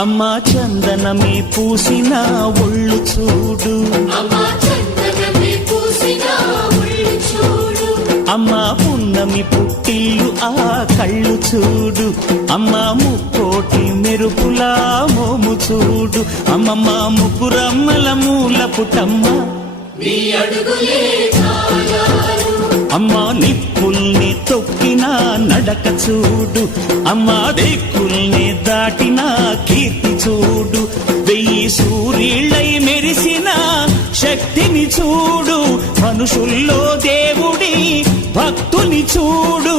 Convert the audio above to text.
అమ్మా చందనమే పూసిన ఒళ్ళు చూడు, అమ్మా పున్నమి పుట్టిల్లు ఆ కళ్ళు చూడు, అమ్మా ముక్కోటి మెరుపులా మోము చూడు, అమ్మమ్మ ముగ్గురమ్మల మూల పుటమ్మ అమ్మా నిప్పుల్ని తొక్కిన నడక చూడు, అమ్మా దిక్కుల్ని దాటిన కీర్తి చూడు, 1000 సూర్యుళ్ళై మెరిసిన శక్తిని చూడు, మనుషుల్లో దేవుడి భక్తుని చూడు.